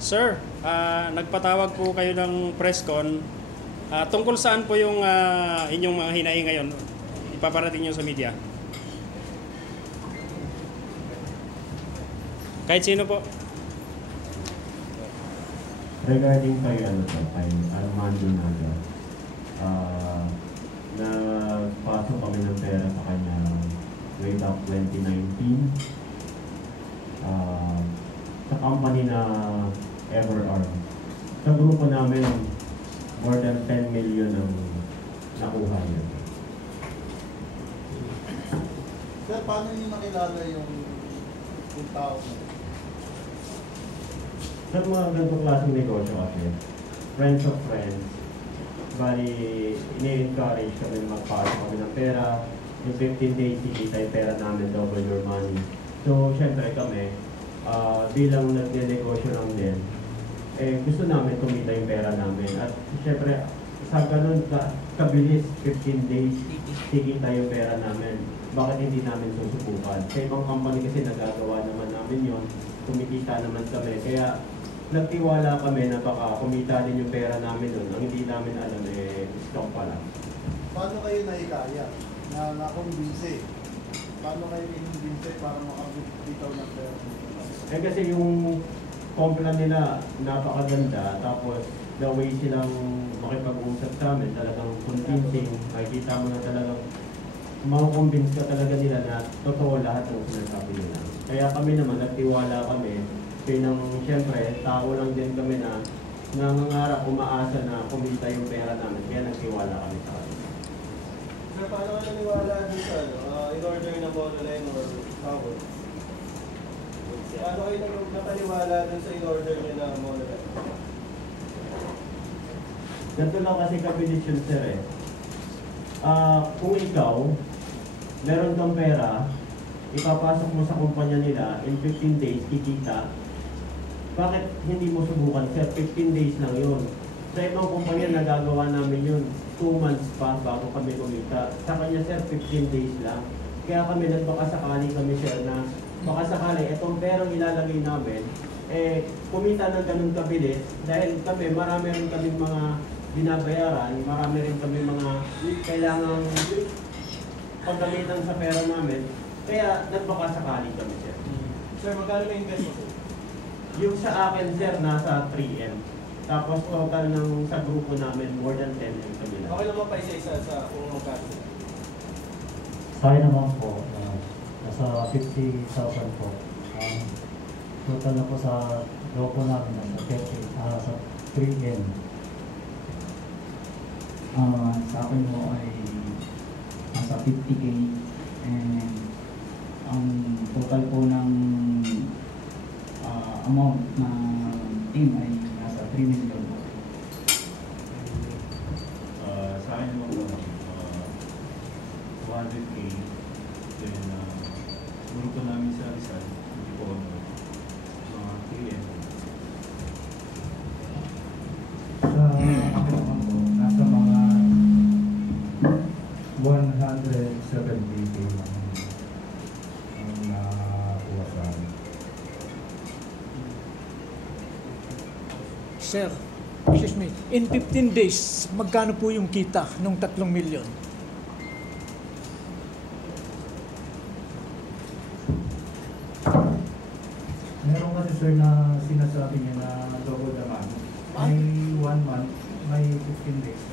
Sir, nagpatawag po kayo ng press con. Tungkol saan po yung inyong mga hinaing ngayon? Ipaparating nyo sa media. Kahit sino po. Regarding kay Armando Naga, nagpasok kami ng pera sa kanya way back 2019 sa company na EverArm. Sa grupo namin, more than 10 million ang nakuha niya. Sir, paano niyo nakilala yung tao mo? Sa mga ganitong klaseng negosyo kasi, friends of friends, bali, ini-encourage kami na magpasok kami ng pera. In 15 days, kikita yung pera namin, double your money. So, syempre kami, bilang nagne-negosyo lang din, gusto namin kumita yung pera namin. At syempre, sa ganun kabilis, 15 days, kikita yung pera namin. Bakit hindi namin susubukan? Sa ibang company kasi nagagawa naman namin yon, kumikita naman kami. Kaya, nagtiwala kami na baka kumita din yung pera namin nun. Ang hindi namin alam, stock pala. Paano kayo naikaya na nakumbinse? Paano kayo inumbinse para makabitaw ng pera? Kasi yung company nila napakaganda, tapos the way silang makipag-usap sa amin, talagang convincing, makikita mo na talagang makukonvince ka talaga nila na totoo lahat ng sinasabi nila. Kaya kami naman, nagtiwala kami. Nang siyempre, tao lang din kami na nangangarap, umaasa na kumita yung pera namin. Kaya nagtiwala kami sa kanila. Sir, paano ka naniwala dun sa in-order na monoline or power? Paano kayo napaniwala dun sa in-order niya na monoline? Ganito lang kasi kabilis yun, sir kung ikaw, meron kang pera, ipapasok mo sa kumpanya nila, in 15 days, kikita, bakit hindi mo subukan, sir? 15 days lang yun. Sa ibang kumpanya, nagagawa namin yun. 2 months pa bago kami kumita. Sa kanya, sir, 15 days lang. Kaya kami, nagbakasakali kami, sir, na baka sakali, itong perang ilalagay namin, kumita ng ganun kabilis. Dahil kami, marami rin kami mga binabayaran, marami rin kami mga kailangang paggamitan sa pera namin. Kaya, nagbakasakali kami, sir. Sir, magkano na invest mo? Yung sa akin, sir, nasa 3M. Tapos total ng sa grupo namin, more than 10M kami lang. Okay naman pa isa-isa sa kung magkano? Sa akin naman po, nasa 50,000 po. Total na po sa grupo namin, nasa 30, sa 3M. Sa akin po ay nasa 50K. And ang total po ng amount na team ay nasa 3 million po. Sa akin naman po, 200K. Then, grupo namin sa Rizal, hindi po mga 3M. Sa akin naman po, nasa mga 170K ang nakuha sa akin. Sir, excuse me, in 15 days, magkano po yung kita ng 3 milyon? Meron kasi sir na sinasabi niya na double the money. May 1 month, may 15 days.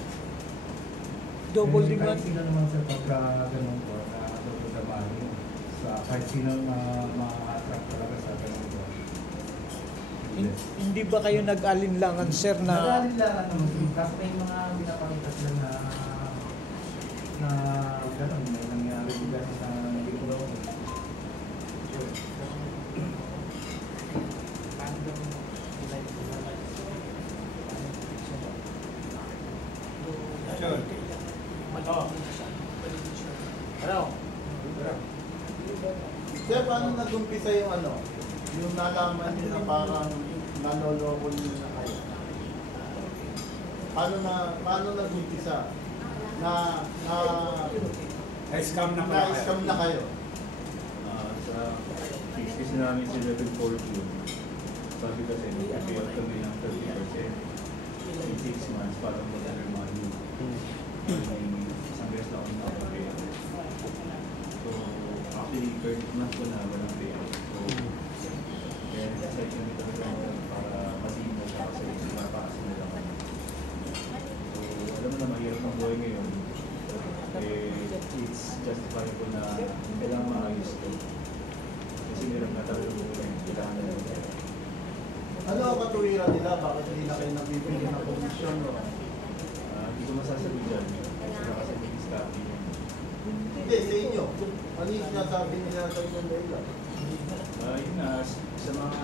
Double Eh, the kahit month? sino naman sa pagka ganun po na double the money. Kahit sino na ma-attract talaga sa ganun po. Hindi ba kayo nag-alinlangan, sir, na Nag-alinlangan naman sir. Kasi may mga pinapakita sila na ganun. May nangyari sila sa naging ko. Sure. Sir, paano nag-umpisa yung yung nalaman niyo na parang nanoloko niyo na kayo? Paano nag-umpisa Na-scam na-scam na kayo? Sa case namin si Level Fortune, sabi kasi, nag-payout kami ng 30% in 6 months para mag-under money. May isang beses na ako nakapag-payout. So, actually, per month ko na walang payout. So, kaya nag-decide kami talaga para masino siya kasi mataas na lang. So, alam mo na mahirap ang buhay ngayon. It's justifiable na kailangan maayos ito. Kasi meron na talaga buhay, kailangan na lang. Ano ang katuwiran nila? Bakit hindi na kayo nagbibigay ng komisyon? No? Hindi ko masasabi dyan. Kasi mag-discopy yan. Hindi, sa inyo. Ano yung sinasabi nila sa inyo nila? Yun na, sa mga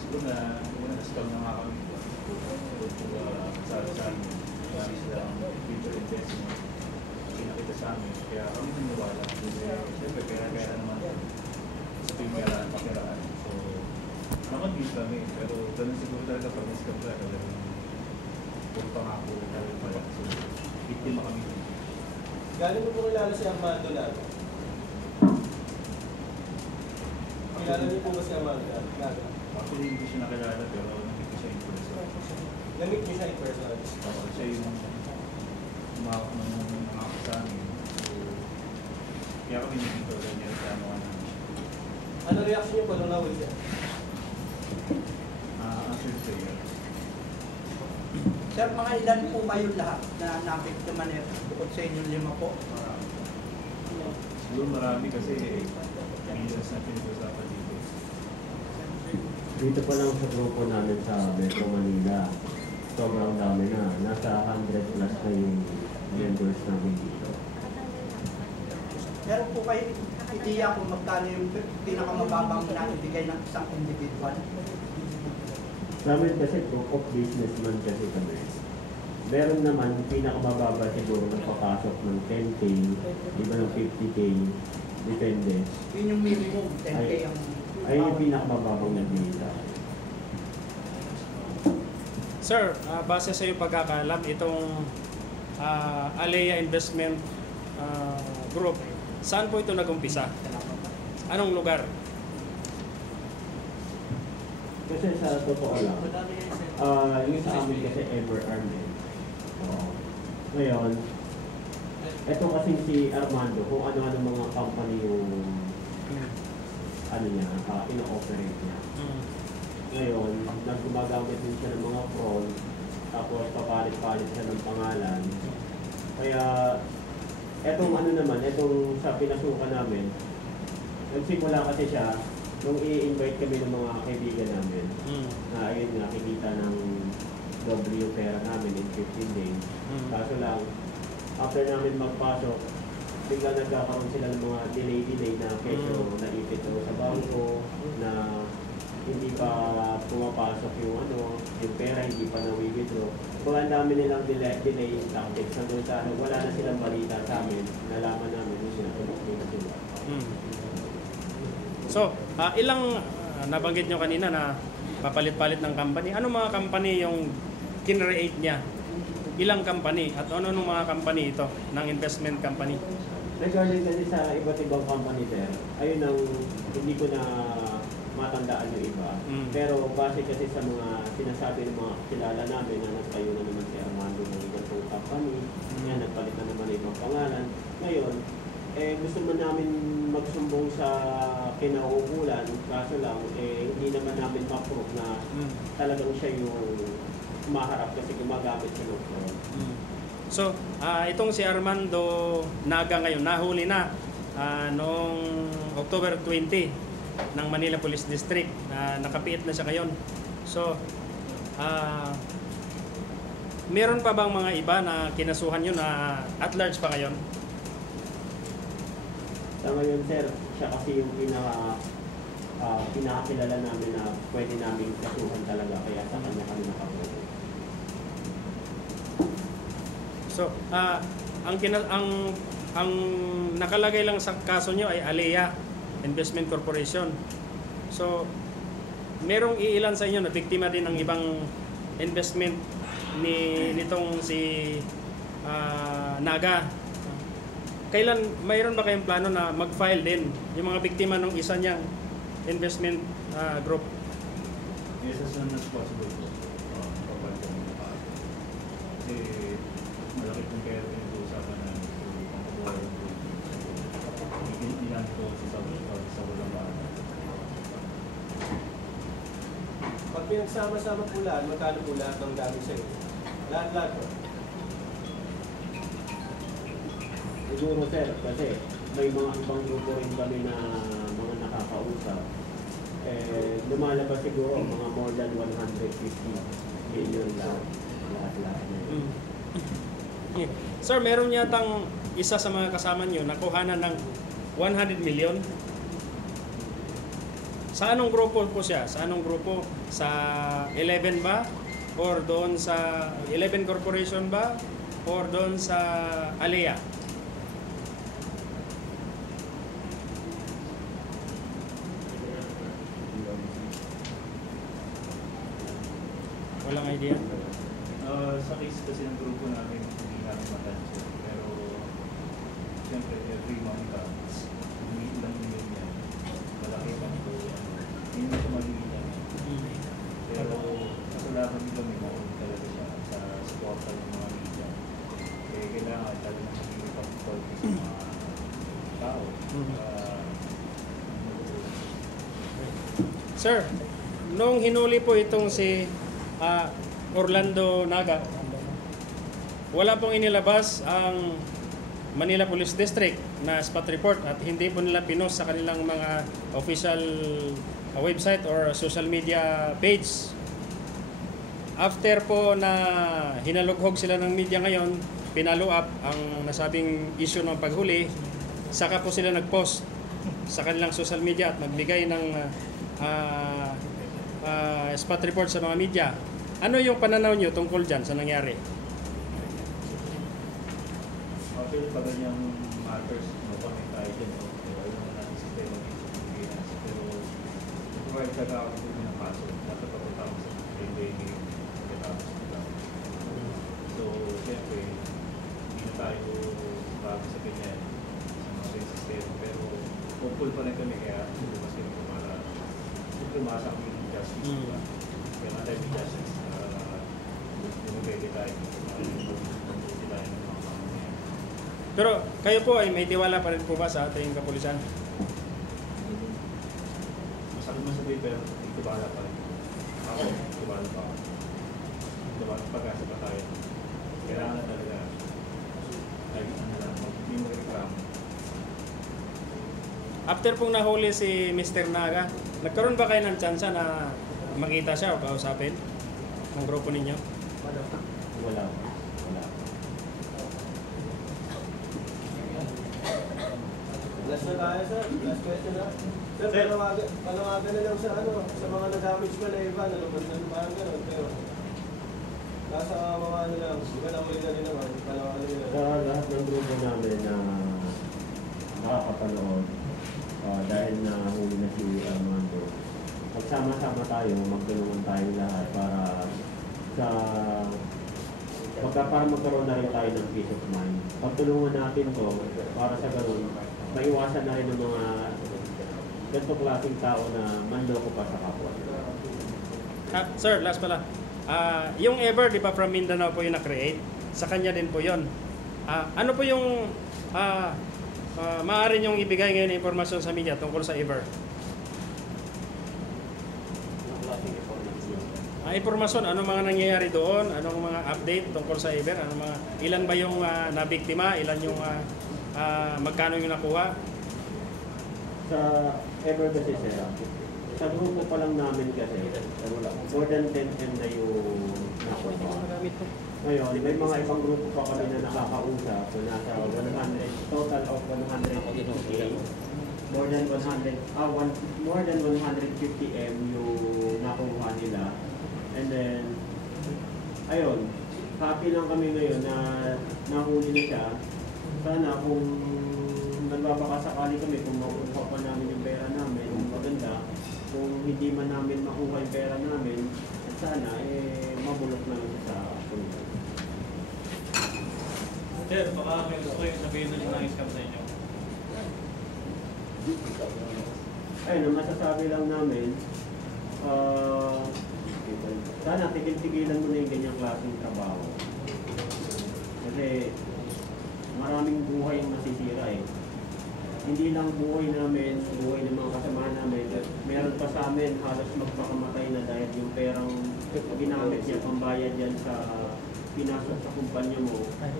siguro na scam na nga kami. Sa amin, marami silang future investment. Pinakita sa amin. Kaya kami naniwala. Siyempre, pera naman. Sa pimperaan, pakiraan. So, nakag-use kami. Pero ganun siguro talaga pag na-scam talaga. Kung pangako talaga pala. So, biktima kami. Galing mo po kilala si Armando Naga? Kilala niyo po ba si Armando Naga? Actually, hindi ko siya nakilala pero nakikita siya in person. Namit niyo siya in person? Siya yung umawak ng mga kasama. So, kaya kami naging to, ganyan sa mga namin. Ano reaction niyo po nung nawin siya? Answer prayer. Sir, mga ilan po ba yung lahat na nabiktima nito bukod sa inyong 5 po? Siguro marami kasi millions na pinag-usapan dito. Dito pa lang sa grupo namin sa Metro Manila, sobrang dami na. Nasa 100 plus na yung members namin dito. Meron po kayo ideya kung magkano yung pinakamababang na ibigay ng isang individual? Sa amin kasi group of businessman kasi kami. Meron naman pinakamababa siguro nagpapasok ng 10K, iba ng 50K, depende. Yun yung minimum, 10K ang... Ay yung pinakamababang nagbihita. Sir, base sa iyong pagkakalam, itong Alea Investment Group, saan po ito nag-umpisa? Anong lugar? Kasi sa totoo lang, yung sa amin kasi ever earn eh. Ngayon, ito kasing si Armando, kung ano-ano mga company yung ano niya, ino-operate niya. Ngayon, naggumagamit din siya ng mga fraud, tapos papalit-palit siya ng pangalan. Kaya, etong ano naman, etong sa pinasukan namin, nagsimula kasi siya, nung i-invite kami ng mga kaibigan namin, na ayun nga, kikita ng W pera namin in 15 days. Kaso lang, after namin magpasok, bigla nagkakaroon sila ng mga delay na kesyo naipit sa bangko, na hindi pa pumapasok yung yung pera, hindi pa na-withdraw. Kung ang dami nilang delay tactics, hanggang sa wala na silang balita sa amin, nalaman namin yung sinatulog nila sila. So, ilang nabanggit nyo kanina na papalit-palit ng company. Ano mga company yung kinreate niya? Ilang company? At ano nung mga company ito ng investment company? Regarding kasi sa iba't ibang company, sir, ayun ang hindi ko na matandaan yung iba. Pero base kasi sa mga sinasabi ng mga kilala namin na nagtayo na naman si Armando ng ibang company, yan, nagpalit na naman ibang pangalan. Ngayon, gusto man namin magsumbong sa kinauukulan, kaso lang, hindi naman namin ma-prove na talagang siya yung maharap kasi gumagamit siya ng fraud. So, itong si Armando Naga ngayon, nahuli na noong October 20 ng Manila Police District. Nakapiit na siya ngayon. So, meron pa bang mga iba na kinasuhan yun na at large pa ngayon? Sa ngayon, sir, siya kasi yung pinakakilala namin na pwede namin kasuhan talaga, kaya sa kanya kami nakaprote. So, ang nakalagay lang sa kaso nyo ay Alea Investment Corporation. So, merong iilan sa inyo na biktima din ng ibang investment nitong si Naga. Kailan, mayroon ba kayong plano na mag-file din yung mga biktima ng isa niyang investment group? Yes, as soon as possible po. Kapag kami nakaka. Kasi malaki pong pera pinag-uusapan namin. So, pangkabuhayan po. Ilan po sa walang bahan. Pag pinagsama-sama po lahat, magkano po lahat ng gamit sa'yo? Lahat-lahat po. Siguro sir, kasi may mga ibang grupo rin kami na mga nakakausap. Lumalabas siguro mga more than 150 million lahat na yun. Yeah. Sir, meron yatang isa sa mga kasama nyo nakuhanan ng 100 million. Sa anong grupo po siya? Sa anong grupo? Sa 11 ba? Or doon sa 11 Corporation ba? Or doon sa Alea? Walang idea? Sa case kasi ng grupo namin, hindi namin matansya. Pero, siyempre, every month counts. Hindi lang yun yan. Malaki pa ito. Hindi mo ito magiging yan. Pero, kasalaman nila may makulit talaga siya sa supporta ng mga media. Kaya kailangan talaga magiging pag-focus sa mga tao. Sir, nung hinuli po itong si Orlando Naga, wala pong inilabas ang Manila Police District na spot report at hindi po nila pinost sa kanilang mga official website or social media page. After po na hinalughog sila ng media ngayon, pinalo up ang nasabing issue ng paghuli, saka po sila nag-post sa kanilang social media at nagbigay ng spot report sa mga media. Ano yung pananaw nyo tungkol dyan sa nangyari? Actually, pag ganyang matters, comment tayo dyan. Ayaw naman natin sistema ng Pilipinas. Pero, provide ka ako din ng kaso. Dapat ako tawag sa railway game. Pagkatapos nila. So, siyempre, hindi na tayo bago sa ganyan sa mga sistema. Pero, hopeful pa rin kami kaya mas kami para umasa kami ng justice. Diba? Kaya nga tayo may justice. Lumagay tayo. Mabuti tayo ng mga mamamayan. Pero kayo po ay may tiwala pa rin po ba sa ating kapulisan? Masakit masabi pero hindi tiwala pa rin. Ako, tiwala pa ako. Tiwala pag-asa pa tayo. Kailangan na talaga ay ano lang, hindi mo reklamo. After pong nahuli si Mr. Naga, nagkaroon ba kayo ng tsansa na makita siya o kausapin ng grupo ninyo? Wala. Last na tayo, sir. Last question na. Sir, panawagan na lang sa mga na-damage pa na iba, nalupan na parang gano'n. Pero, nasa mga ano lang, iba na ulit na rin naman, panawagan na lang. Sa lahat ng grupo namin na nakakapanood, dahil nahuli na si Armando, magsama-sama tayo, magtulungan tayo lahat para magkaroon na rin tayo ng peace of mind. Pagtulungan natin to para sa ganun, maiwasan na rin ng mga ganito klaseng tao na manloko pa sa kapwa. Sir, last pala. Yung Ever, di ba from Mindanao po yung na-create? Sa kanya din po yun. Ano po yung maaari niyong ibigay ngayon na impormasyon sa media tungkol sa Ever? Impormasyon, anong mga nangyayari doon, anong mga update tungkol sa Ever, ilan ba yung nabiktima, ilan yung magkano yung nakuha? Sa Ever kasi sir, sa grupo pa lang namin kasi, more than 10M na yung nakuha. Ngayon, may mga ibang grupo pa kami na nakakausap na nasa 100, total of 150, more than 150M yung nakuha nila. And then, ayun, happy lang kami ngayon na nahuli na siya. Sana kung nagbabakasakali kami, kung makuha pa namin yung pera namin, maganda. Kung hindi man namin makuha yung pera namin, sana mabulok na lang sa pulisan. Sir, baka may gusto kayo sabihin na yung scam sa inyo. Ayun, ang masasabi lang namin, sana tigil-tigilan mo na yung ganyang klaseng trabaho. Kasi maraming buhay ang nasisira eh. Hindi lang buhay namin, buhay ng mga kasamahan namin. Meron pa sa amin halos magpakamatay na dahil yung perang ginamit niya pambayad yan sa pinasok sa kumpanya mo,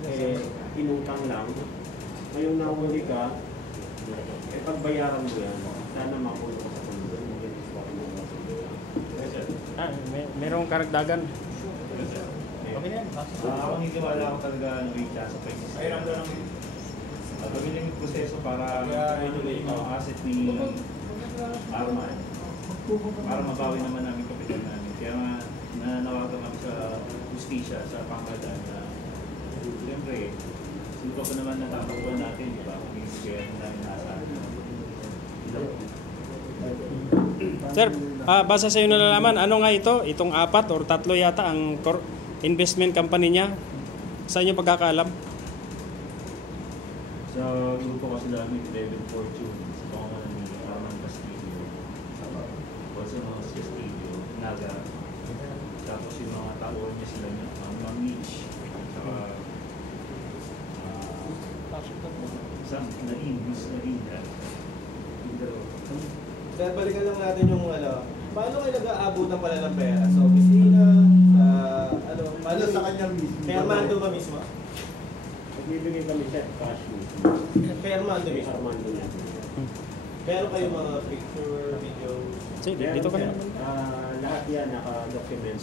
eh inutang lang. Ngayong nahuli ka, eh pagbayaran mo yan, sana makulong ka sa kumpanya. Merong karagdagan. Ako niniwala ako talaga ng sa prices. Gawin yung proseso para ituloy yung asset ni Arman para mabawi naman namin kapital namin. Kaya nga nananawagan kami sa justisya, sa pangkalan na siyempre, sino pa naman natatakbuhan natin, di ba? Kung hindi kaya namin naasahan. Sir, basta sa iyo nalalaman, ano nga ito? Itong 4 or 3 yata ang investment company niya. Sa inyo pagkakaalam? Sa grupo kasi namin, 11 Fortune, sa pangalan ni Arman Castillo, also mga Castillo, Naga, tapos yung mga tauhan niya sila niya, ang Mang Mitch, saka isang Nain, Miss Nain, Sir, balikan lang natin yung paano kayo nag-aabutan pala ng pera? Sa opisina, sa paano Sa kanya mismo. Kay Armando ba mismo? Nagbibigay kami sa cash mismo. Kay Armando Kay mismo? Armando niya. Meron kayo mga picture, video? Sige, dito ka naman. Lahat yan naka-document.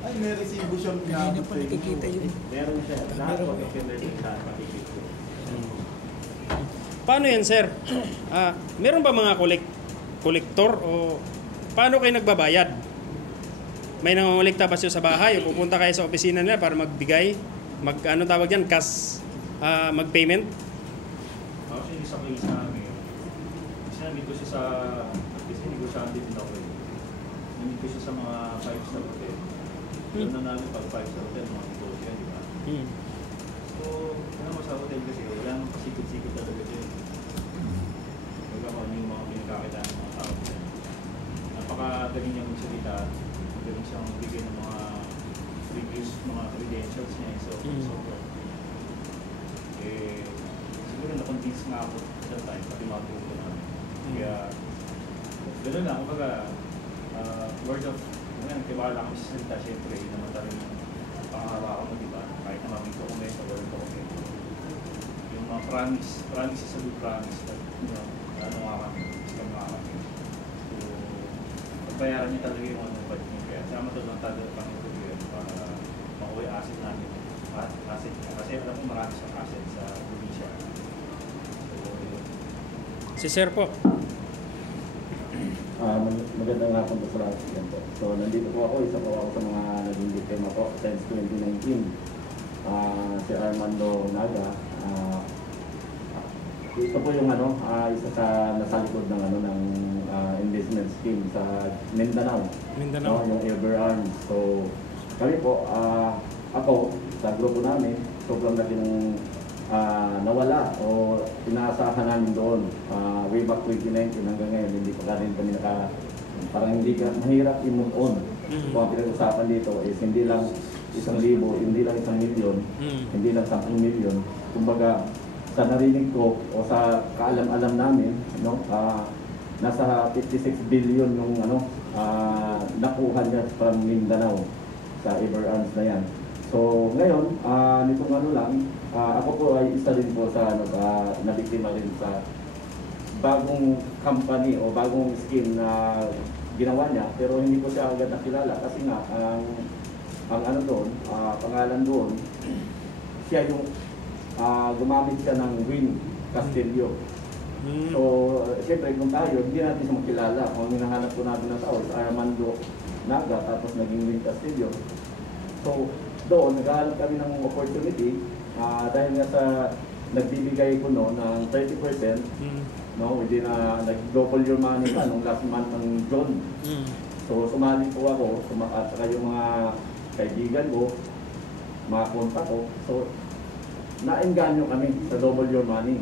Ay, may resibo siyang Kanina pa nakikita yun. Meron siya. Lahat documented sa pati-picture. Paano yan, sir? Meron ba mga kolektor o paano kayo nagbabayad? May nangungulikta ba siya sa bahay o pupunta kayo sa opisina nila para magbigay? Ano tawag yan? Mag-payment? Actually, sa case namin, sinamit ko siya sa, kasi negosyante din ako eh. Sinamit ko siya sa mga 5-star hotel. Doon na namin pag 5-star hotel, mga negosyo yan, di ba? So, alam mo sa hotel kasi, wala nang pasikot-sikot talaga dyan. Huwag ako yung mga pinagkakita ng mga tao dyan. Napakagaling niya magsalita, magaling siyang magbigay ng mga reviews, mga credentials niya, so forth. Eh, siguro na-convince nga ako sa time, pati mga grupo namin. Kaya, gano'n lang, kumbaga, word of, tiwala kami sa salita, syempre, yun naman talaga yung pangahawakan mo, di ba? Kahit na maming document o word document. Yung mga promise sa good promise, ano nga kami, scam nga kami. So, pagbayaran niya talaga yung ano, budget niya. Kaya, sama matulong talaga kami para makuha yung asset namin. Asset niya. Kasi alam ko marami siyang asset sa Indonesia. Si sir po. Magandang hapon po sa lahat. So, nandito po ako, isa po ako sa mga naging biktima po since 2019. Si Armando Naga. Ito po yung isa sa nasa likod ng ng investment scheme sa Mindanao. Mindanao. Yung Everarms. So, kami po, ako sa grupo namin, sobrang laki ng nawala o inaasahan namin doon way back 2019 hanggang ngayon hindi pa rin kami parang hindi ka mahirap i-move on. Kung ang pinag-usapan dito is hindi lang 1,000, hindi lang 1 milyon, hindi lang 10 milyon. Kumbaga sa narinig ko o sa kaalam-alam namin, nasa 56 billion yung nakuha niya from Mindanao sa Everarms na yan. So ngayon, nitong lang, ako po ay isa din po sa nabiktima rin sa bagong company o bagong scheme na ginawa niya, pero hindi ko siya agad nakilala kasi nga ang doon, pangalan doon, siya yung gumamit siya ng Win Castillo. So siyempre kung tayo, hindi natin siya makilala. Kung hinahanap po natin ng tao, Armando Naga, tapos naging Win Castillo. So doon, naghahanap kami ng opportunity dahil nga sa nagbibigay ko ng 30%, within nag-double your money pa nung last month ng John. So sumali po ako, at saka yung mga kaibigan ko, mga kontak ko. So naengganyo kami sa double your money.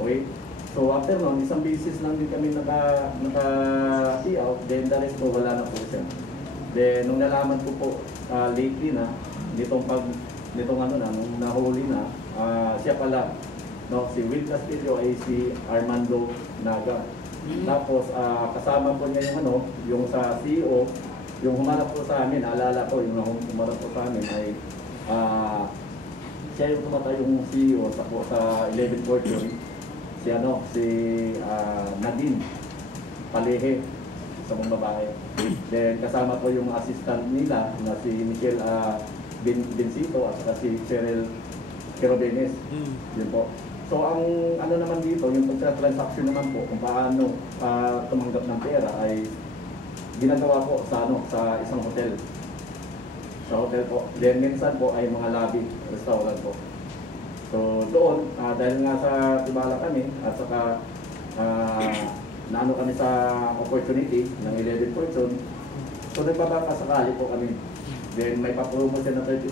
Okay? So after nun, isang basis lang din kami naka-see out, then the rest po wala na po siya. Then, nung nalaman ko po lately na, nitong nung nahuli na, siya pala, no, si Will Castillo ay si Armando Naga. Tapos, kasama po niya yung sa CEO, yung humarap po sa amin, naalala ko, yung humarap po sa amin ay, siya yung tumatay yung CEO sa 11 Fortune, si Nadine Palehe, sa mga babae. Then kasama po yung assistant nila na si Michelle Bencito at saka si Cheryl Querobenes. Yun po. So ang ano naman dito, yung pagsa-transaction naman po kung paano tumanggap ng pera ay ginagawa po sa isang hotel. Sa hotel po. Then minsan po ay mga lobby, restaurant po. So doon, dahil nga sa Tibala kami at saka naano kami sa opportunity ng 11 Fortune, so nagbabaka sakali po kami. Then may papromo siya na 30%.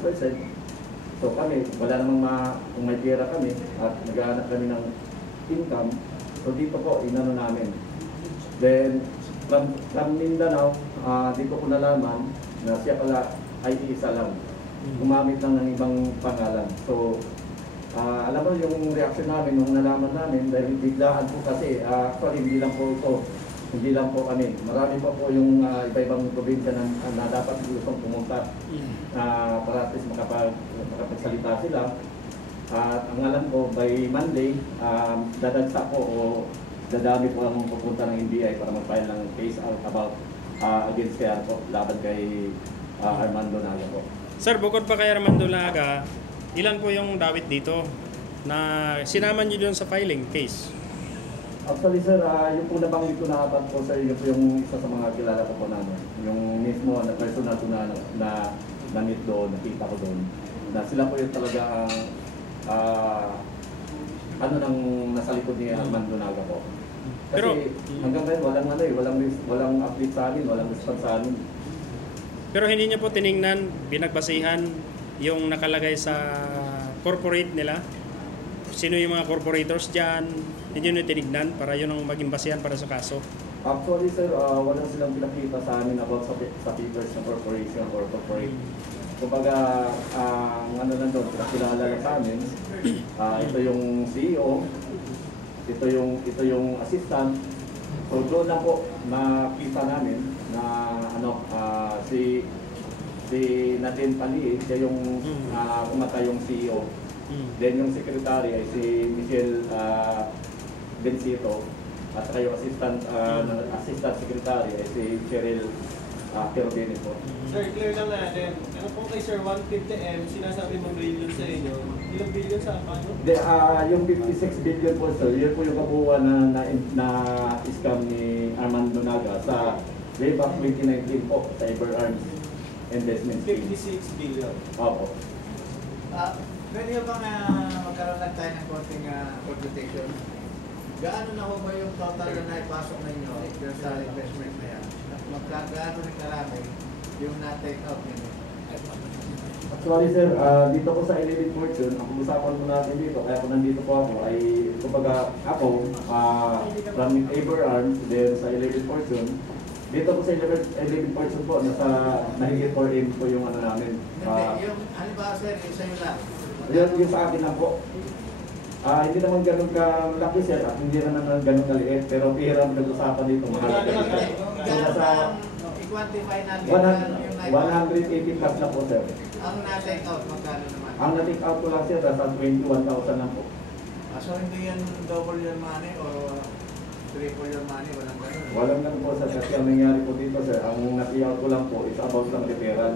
So kami, wala namang kung may pera kami at naghahanap kami ng income, so dito po, inano namin. Then, from Mindanao, dito ko nalaman na siya pala ay isa lang. Gumamit lang ng ibang pangalan. So, alam mo yung reaction namin nung nalaman namin dahil biglaan po kasi, actually hindi lang po ito, hindi lang po kami. Marami pa po yung iba-ibang probinsya na dapat gustong pumunta para at least makapagsalita sila. At ang alam ko, by Monday, dadagsa po o dadami po ang pupunta ng NBI para mag-file ng case out about against kay Arco, laban kay Armando Naga po. Sir, bukod pa kay Armando Naga, ilan po yung dawit dito na sinama niyo doon sa filing case? Actually sir, yung po nabanggit ko na apat po sir, yun po yung isa sa mga kilala ko po namin. Yung mismo na personal ko na meet doon, nakita ko doon. Na sila po yung talaga nang nasa likod ni Armando Naga po. Kasi Pero, hanggang ngayon walang update sa amin, walang response sa amin. Pero hindi niyo po tiningnan, binagbasihan yung nakalagay sa corporate nila? Sino yung mga corporators dyan? Hindi nyo tinignan para yun ang maging basihan para sa kaso? Actually sir, walang silang pinakita sa amin about sa papers ng corporation or corporate. Kumbaga, ang ano lang doon, pinakilala lang sa amin, ito yung CEO, ito yung assistant. So doon lang po nakita namin na si Nadine Pali, siya yung pumatay yung CEO. Then yung secretary ay si Michelle Bencito at saka yung assistant secretary ay si Cheryl Querobenes po. Sir, clear lang natin. Ano po kay Sir 150M, sinasabi mong billion sa inyo? Ilang billion sa paano? Yung 56 billion po sir, yun po yung kabuuan na scam ni Armando Naga sa way back 2019 po sa Everarms Investment Scheme. 56 billion. Opo. Pwede ba magkaroon lang tayo ng konting computation? Gaano na ho ba yung total na naipasok ninyo sa investment na yan? Magkagaano rin karami yung na-take out ninyo? Actually sir, dito ko sa 11 Fortune, ang usapan po natin dito, kaya kung nandito po ako ay, kumbaga ako, from Everarms, then sa 11 Fortune, dito po sa 11 Fortune po, nahigit 4M po yung ano namin. Yung, ano ba sir, yung sa'yo lang? Yung sa akin lang po. Hindi naman ganun kalaki sir at hindi naman ganun kaliit, pero pihira ang nag-usapan dito. I-quantify natin 180 plus na po sir. ang na-take out, magkano naman? Ang na-take out ko lang sir, nasa 21,000 lang po. So hindi yan double your money or triple your money, walang ganun? Walang ganun po sir, kasi ang nangyari po dito sir, ang na-take out ko lang po is about lang referral.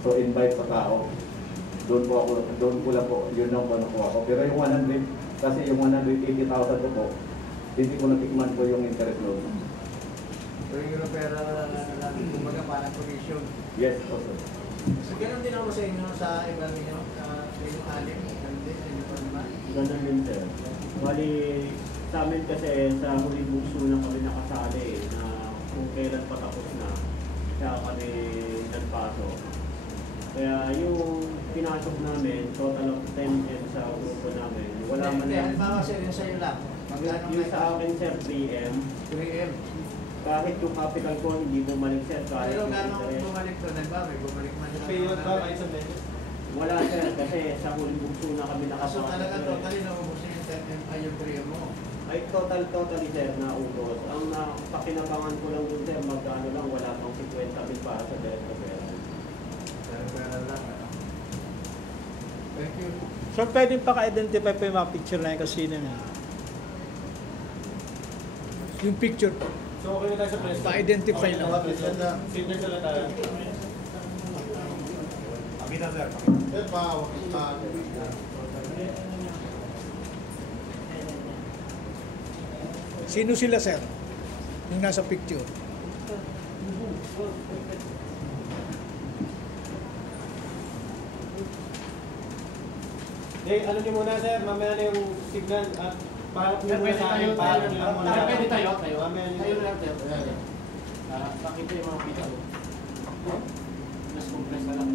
So invite sa tao. Doon ko lang po, yun lang po nakuha ko. Pero yung 100, kasi yung 180,000 ko po, hindi ko natikman po yung interest loan. So yung referral na kumbaga parang commission. Yes po sir. So ganun din ako sa inyo sa iba ninyo, sa inyong alim, ganun din sa inyo pa naman. Ganun din sir. Bali, sa amin kasi sa huling bukso na kami nakasali na kung kailan patapos na, kaya kami nagpaso. Kaya yung pinasok namin, total of 10M sa grupo namin, wala man Hindi, lang. halimbawa sir, yung sa'yo lang. Magkano Yung sa akin sir, 3M. 3M. kahit yung capital ko hindi bumalik sir, kahit Pero yung gano'n interest. bumalik to, nagba, may bumalik man sila. Payout ba kayo sa medyo? Wala sir, kasi sa huling bugso na kami So nakapasok. talaga totally naubos yung yung premium mo. Ay totally sir, naubos. Ang napakinabangan ko lang dun sir, magkano lang, wala pang 50 mil para sa direct operation. Pero lang, ano. Thank you. So, pwedeng paka-identify pa yung mga picture na yung kasino niya. Yung picture, So, okay na tayo sa president. pa-identify Okay lang. na, president. Senior sila tayo. Pakita sir, Sir, Sino sila, sir? Yung nasa picture. ano niyo muna sir, mamaya na yung signal at paharap niyo muna sa akin. Paharap niyo muna. Pwede tayo. Mamaya niyo. Tayo lang, sir. Pakita yung mga picture. Mas compress na lang.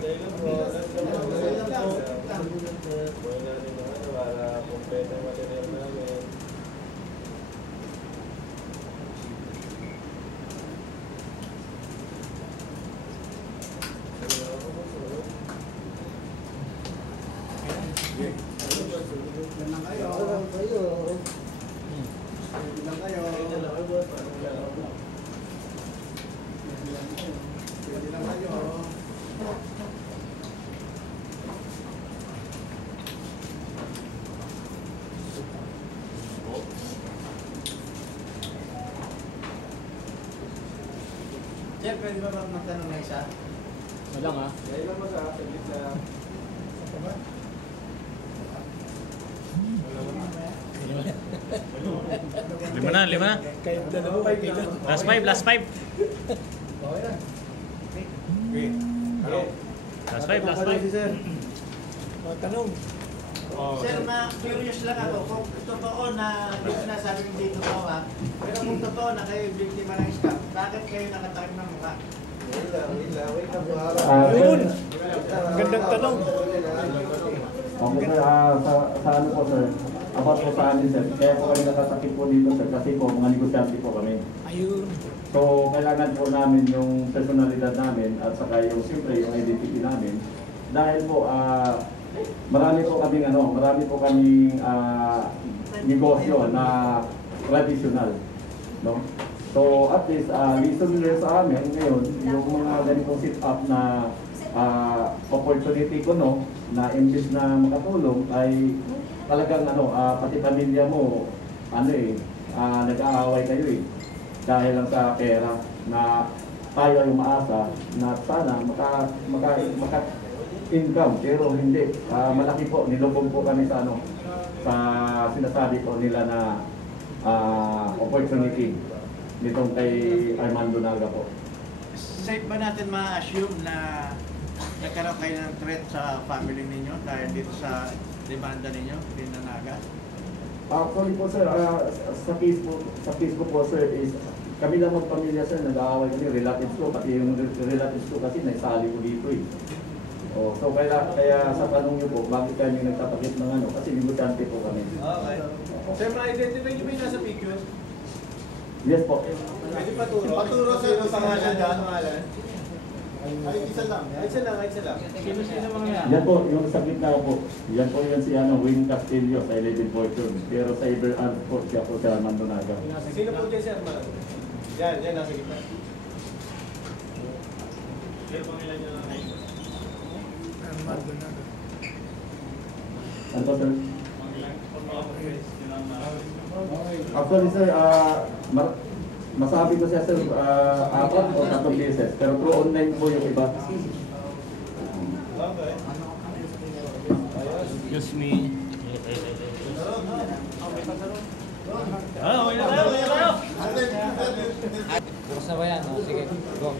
Dahil lang bro. Buhay natin mga para kompleto yung material namin. lang kayo. Pwede lang kayo. Jeff, pwede ba magtanong na isa? Wala nga. Dahil lang mo sa saglit na. Lima na. Kayo dalawa pa yung Last five. Okay lang. Last five. Sir. tanong. Sir, curious lang ako kung totoo na yung sinasabi ng dito ko ha, pero kung totoo na kayo biktima ng scam, bakit kayo nakatakip ng mukha? Wait lang. Yun! Gandang tanong. Okay sir, sa ano po sir, about po sa amin sir, kaya po kami nakatakip po dito sir, kasi po mga negosyante po kami. Ayun. So, kailangan po namin yung personalidad namin at saka yung siyempre yung identity namin. Dahil po, marami po kaming negosyo na traditional. No? So, at least, listener sa amin ngayon, yung mga ganitong sit-up na opportunity ko, no, na imbis na makatulong, ay talagang pati pamilya mo, nag-aaway kayo eh. Dahil lang sa pera na tayo ay umaasa na sana maka-income, pero hindi. Malaki po, nilubog po kami sa sa sinasabi po nila na opportunity nitong kay Armando Naga po. Safe ba natin ma-assume na nagkaroon kayo ng threat sa family ninyo dahil dito sa demanda ninyo, Naga? Actually po sir, sa case ko po sir is kami lang magpamilya sir, nag-aaway kami, relatives ko, pati yung relatives ko kasi naisali ko dito eh. So kaya sa tanong niyo po, bakit kami nagtatakip ng kasi negosyante po kami. Okay. Sir, ma-identify niyo ba yung nasa picture? Yes po. Pwede paturo? Paturo sir, pangalan dyan. Ay, isa lang. Sino mga yan? Yan po, yung sa gitna po. Yan po yan si Wayne Castillo sa 11 Fortune. Pero sa Iber Art po, siya po si Armando Naga. Sino po dyan sir? Yan, nasa gitna. Sir, pangilan niyo lang kayo. Ano po sir? Actually sir, masabi ko siya sir, 4 o 3 beses. Pero through online po yung iba. Okay. Excuse me. Okay na tayo. Bukas na ba yan? O, sige, go.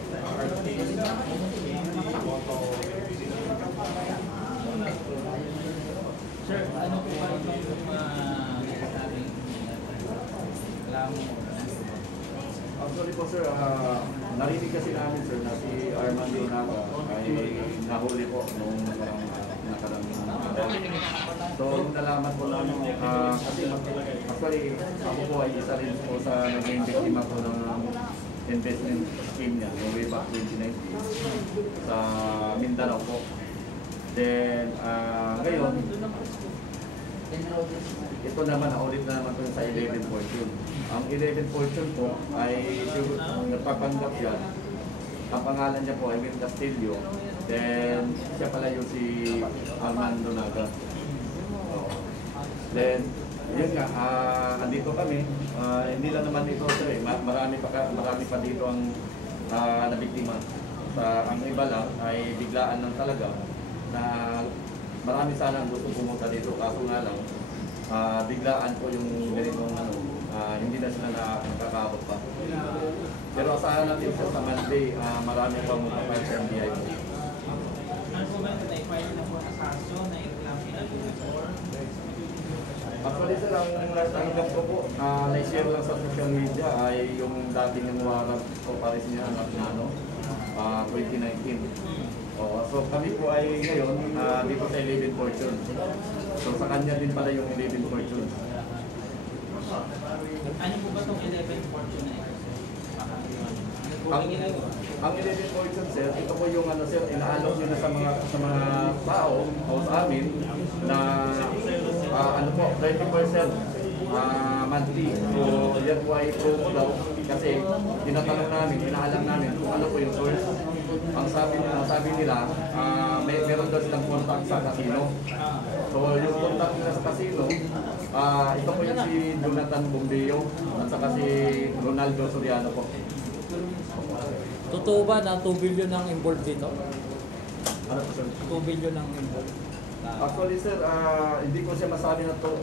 Sir, ano po ba yung nasasabing reklamo? Actually po sir, narinig kasi namin sir na si Armando Naga ay nahuli po nung nakarang araw. So yung nalaman po namin, kasi actually ako po ay isa rin po sa naging biktima po ng investment scheme niya, yung way back 2019 sa Mindanao po. Then ngayon, ito naman, naulit na naman po sa 11 Fortune. Ang 11 Fortune po ay nagpapanggap siya. Ang pangalan niya po ay Will Castillo. Then, siya pala yung si Armando Naga. Then, yun nga, andito kami. Hindi lang naman ito, sir, marami pa dito ang nabiktima. Ang iba lang ay biglaan lang talaga na marami sana gusto pumunta dito, kaso nga lang, biglaan po yung ganitong hindi na sila nakakabot pa. Pero asahan natin sa Monday, marami pa mga file sa NBI po. Ano po ba ito? Na-file na po na kaso na i-reklamo na po? Actually sir, ang natanggap ko po, na-share lang sa social media ay yung dating yung warrant ko pares niya anak na 2019. So kami po ay ngayon dito sa 11 Fortune. So sa kanya din pala yung 11 Fortune. Ano po ba itong 11 Fortune na ito? Ang 11 Fortune sir, ito po yung sir, inaalok nyo na sa mga tao o sa amin na ano po, 20% monthly. So yan po ay promo daw kasi tinatanong namin, inaalam namin kung ano po yung source. Ang sabi nila, meron daw silang contact sa casino. So yung contact nila sa casino, ito po yung si Jonathan Bombeo at saka si Ronaldo Soriano po. Totoo ba na 2 billion ang involved dito? Ano po sir? 2 billion ang involved. Actually sir, hindi ko siya masabi na 2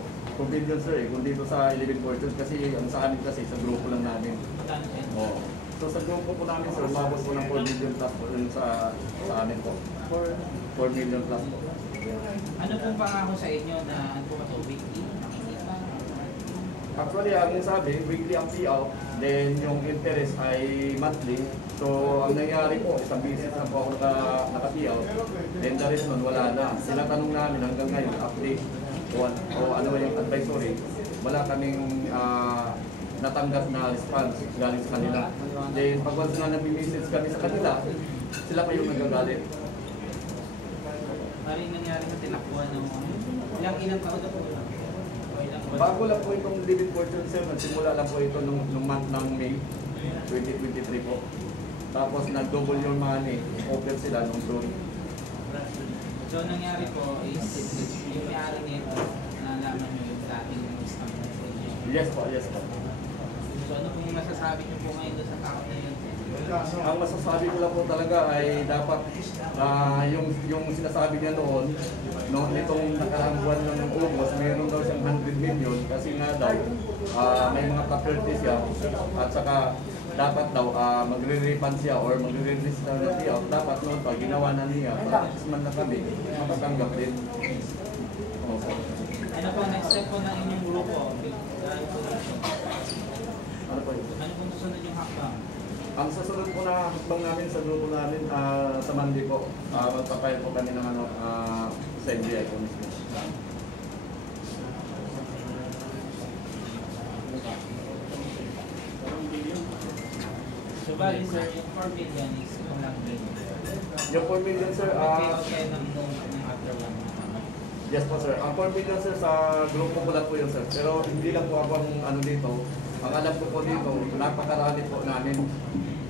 billion sir kung dito sa 11 Fortune kasi ang sa amin kasi sa grupo lang namin. So sa grupo po namin sir, umabot po ng 4 million plus po yun sa amin po. 4 million plus po. Ano pong pangako sa inyo na ano po ba ito? Weekly? Actually, ang sabi, weekly ang payout, then yung interest ay monthly. So, ang nangyari po, isang business na po ako naka-payout, then the rest nun, wala na. Sila tanong namin hanggang ngayon, update o ano yung advisory, wala kaming natanggap na response galing sa kanila. Then, pag once na nag-message kami sa kanila, sila pa yung nagagalit. Maring nangyari sa tinakbuhan ng ilang taon na po ba? Bago lang po itong Living Fortune sir, nagsimula lang po ito nung month ng May 2023 po. Tapos nag-double your money, open sila nung June. So nangyari po is yung may-ari nito, nalaman nyo yung dating scam. Yes po, yes po. So ano pong masasabi nyo po ngayon doon sa tao na yun? Ang masasabi ko lang po talaga ay dapat yung sinasabi niya noon, nitong nakaraang buwan ng August, mayroon daw siyang 100 million kasi nga daw may mga property siya at saka dapat daw magre-refund siya or magre-release na siya. Dapat noon pag ginawa na niya, para man na kami, makatanggap din. Ano po next step po ng inyong grupo? Ano po yun? Ano po susunod yung hakbang? Ang susunod po na hakbang namin sa grupo namin sa Monday po, magpapile po kami ng sa NBI po mismo. So bali sir, yung 4 million is kung lang billion. Yung 4 million sir, Mag-payout kayo ng after 1 month. yes po sir. Ang 4 million sir sa grupo ko lang po yun sir. Pero hindi lang po ako ang ano dito. Ang alam ko po dito, napakarami po namin.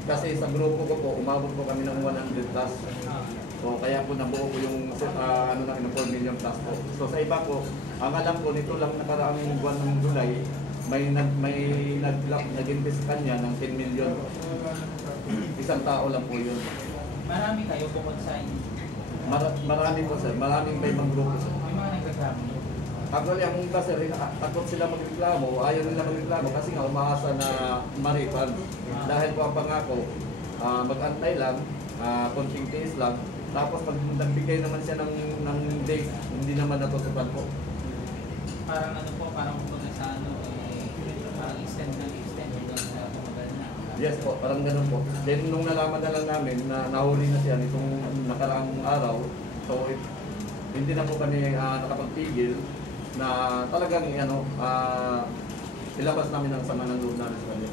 Kasi sa grupo ko po, umabot po kami ng 100 plus. So kaya po nabuo ko yung 4 million plus po. So sa iba po, ang alam ko nito lang nakaraang buwan ng July, may nag-invest kanya ng 10 million. Isang tao lang po yun. Marami kayo bukod sa inyo. Marami po sir, maraming may mga grupo sir. May mga nagreklamo. Actually, ang kasi takot sila magreklamo, ayaw nila magreklamo kasi nga umaasa na ma-refund. Dahil po ang pangako, mag-antay lang, konting days lang, tapos pag nagbigay naman siya ng days, hindi naman natutupad po. Parang ano po, parang kumbaga sa ano, parang extend hanggang sa tumagal na. Yes po, parang ganun po. Then nung nalaman na lang namin na nahuli na siya nitong nakaraang araw, so hindi na po kami nakapagpigil na talagang ilabas namin ang sama ng loob namin sa kanya.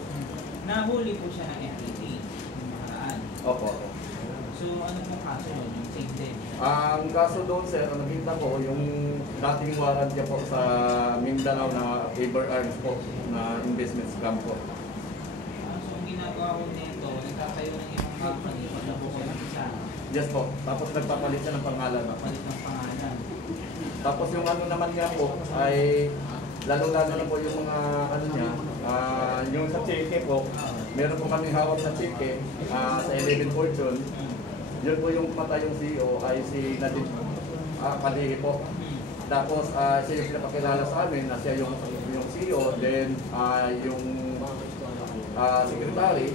Nahuli po siya ng FED yung nakaraan. Opo. So ano pong kaso yun? Yung same day? Ang kaso doon, sir, nakita ko yung dating warrant niya po sa Mindanao na Faber Arms po, na investment scam po. So ang ginagawa ko nito, nagtatayo ng ibang company, pag nabuko ng isa, Yes po. Tapos nagpapalit siya ng pangalan. palit ng pangalan. Tapos yung ano naman niya po ay lalo-lalo na po yung mga ano niya, yung sa cheque po, meron po kami hawak na cheque sa 11 Fortune. Yun po yung patay yung CEO ay si Nadine Palihi po. Tapos siya yung pinapakilala sa amin na siya yung CEO, then yung secretary,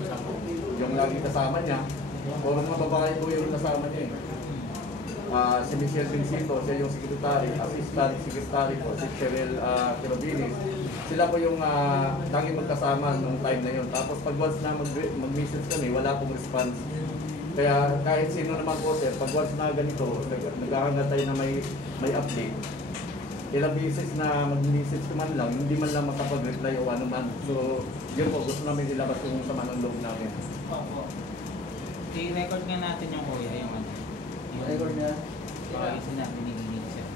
yung laging kasama niya. Puro mga babae po yung kasama niya. Si Michelle Vincito, siya yung secretary, assistant secretary po, si Cheryl Quirobines. Sila po yung laging magkasama nung time na yun. Tapos pag once na mag-message kami, wala pong response. Kaya kahit sino naman po sir, pag once na ganito, naghahangad tayo na may update. Ilang beses na mag-message ko man lang, hindi man lang makapag-reply o ano man. So, yun po, gusto namin ilabas yung sama ng loob namin. Opo. I-record nga natin yung kuya, yung ano. Record niya. Baka yung sinabi ni Ginig siya.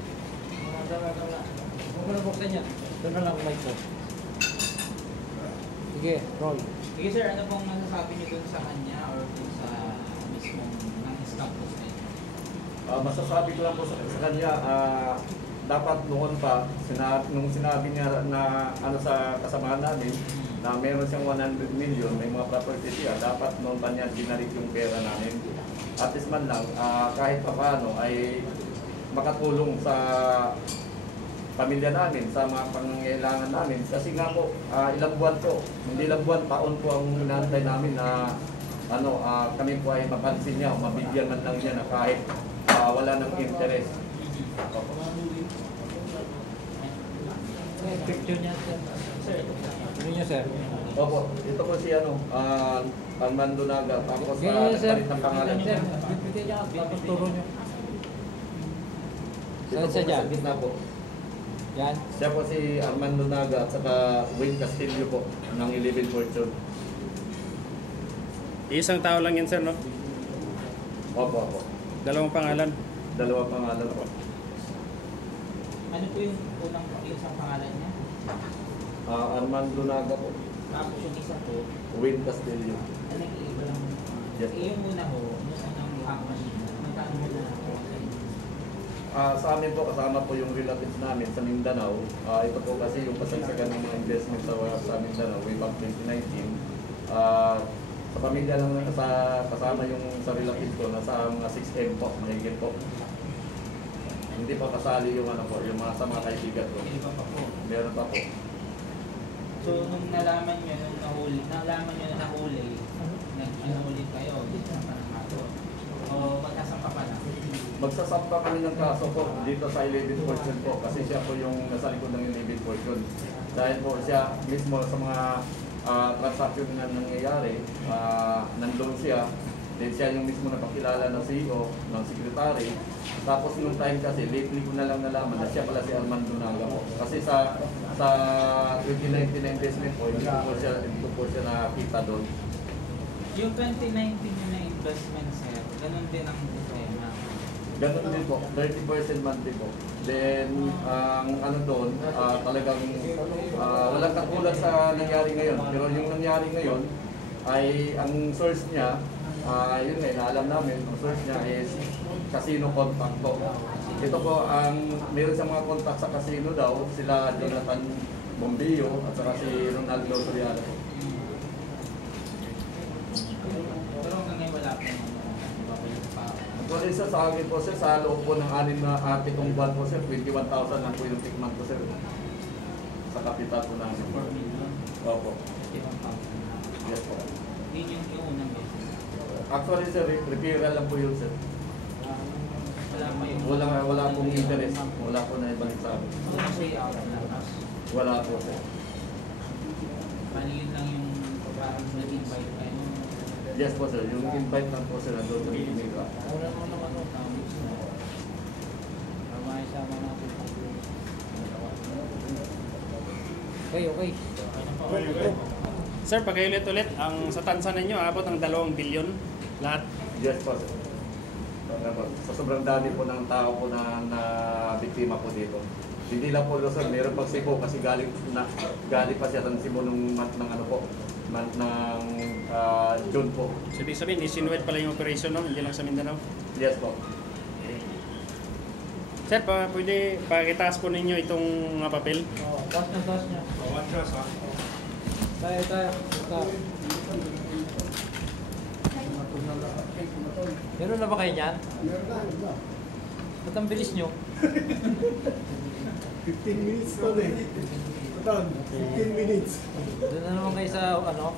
Huwag mo na buksan yan. Ito na lang mic ko. Sige, roll. Sige sir, ano pong masasabi niyo dun sa kanya or dun sa mismong ng campus na ito? Masasabi ko lang po sa kanya, dapat noon pa, nung sinabi niya na ano sa kasamahan namin, na meron siyang 100 million, may mga property siya, dapat noon pa niya dinarik yung pera namin. At least man lang, kahit pa paano ay makatulong sa pamilya namin, sa mga pangangailangan namin. Kasi nga po, ilang buwan po, hindi ilang buwan, taon po ang inaantay namin na kami po ay mapansin niya o mabigyan man lang niya na kahit wala ng interest. Picture niya, sir. Sir, Ano niya, sir? Opo, ito po si Armando Naga, tapos Yes, sir. nagpalit ng pangalan. Sir, bigyan niya, tapos turo niyo. Ito po Saan siya sa gitna po. Yan. Siya po si Armando Naga at saka Wayne Castillo po ng 11 Fortune. Isang tao lang yan, sir, no? Opo. Dalawang pangalan. Dalawa pangalan po. ano po yung unang isang pangalan niya? Armando Naga po. Tapos yung isa po, Wayne Castillo. nag-iiba lang. Yes. Yung una ho, yung unang company, magkano mo na po sa inyo? Sa amin po, kasama po yung relatives namin sa Mindanao. Ito po kasi yung pasagsagan ng mga investment sa Mindanao way back 2019. Sa pamilya lang kasama yung sa relatives ko, nasa mga 6M po, mahigit po. Hindi pa kasali yung yung mga sa mga kaibigan ko. Iba pa po. Meron pa po. So, nung nalaman nyo, nung nahuli kayo, dito sa Panamato, o magkasampa pa lang? Magsasampa kami ng kaso po dito sa 11 Fortune po kasi siya po yung nasa likod ng 11 Fortune. Dahil po siya mismo sa mga transaction na nangyayari, nandun siya. Then siya yung mismo napakilala ng CEO, ng secretary. Tapos nung time kasi, lately ko na lang nalaman na siya pala si Armando Naga po. Kasi sa 2019 na investment po, hindi po siya nakita doon. Yung 2019 yun na investment, sir, ganun din ang tema. Ganun din po, 30% monthly po. Then, ang doon, talagang walang katulad sa nangyari ngayon. Pero yung nangyari ngayon, ay ang source niya, yun nga, naalam namin, ang source niya is casino contact po. Ito po, meron sa mga contact sa casino daw, sila Jonathan Bombillo at saka si Ronaldo Soriano. Pero hanggang ngayon wala pa yung Actually sir, sa akin po sir, sa loob po ng 6 na pitong buwan po sir, 21,000 lang po yung tikman ko sir. Sa kapital po namin. 4 million. Opo. 51,000. Yes po. Yun yung unang beses. Actually sir, referral lang po yun sir. Wala pa yung... Wala pong interest. Wala po na ibang sabi. Wala payout na. Wala po sir. Paano yun lang yung parang nag-invite kayo? Yes po sir, yung invite lang po sir, nandun ng email. Wala naman naman o. Para makisama natin. Okay, okay. Sir, pag-ulit-ulit, ang sa tansa ninyo, abot ng 2 billion lahat. Yes po sir. Sa sobrang dami po ng tao po na biktima po dito. Hindi lang po sir, meron pang Cebu kasi galing pa siya ng Cebu nung month ng ano po, month ng June po. So, ibig sabihin, isinuwed pala yung operation, no? Hindi lang sa Mindanao. Yes po. Sir, pwede pakitaas po ninyo itong mga papel. Oh, taas niya. One trust ha. Tayo. Meron na ba kayo niyan? Ba't ang bilis nyo? 15 minutes pa eh. 15 minutes. Doon na naman kayo sa ano?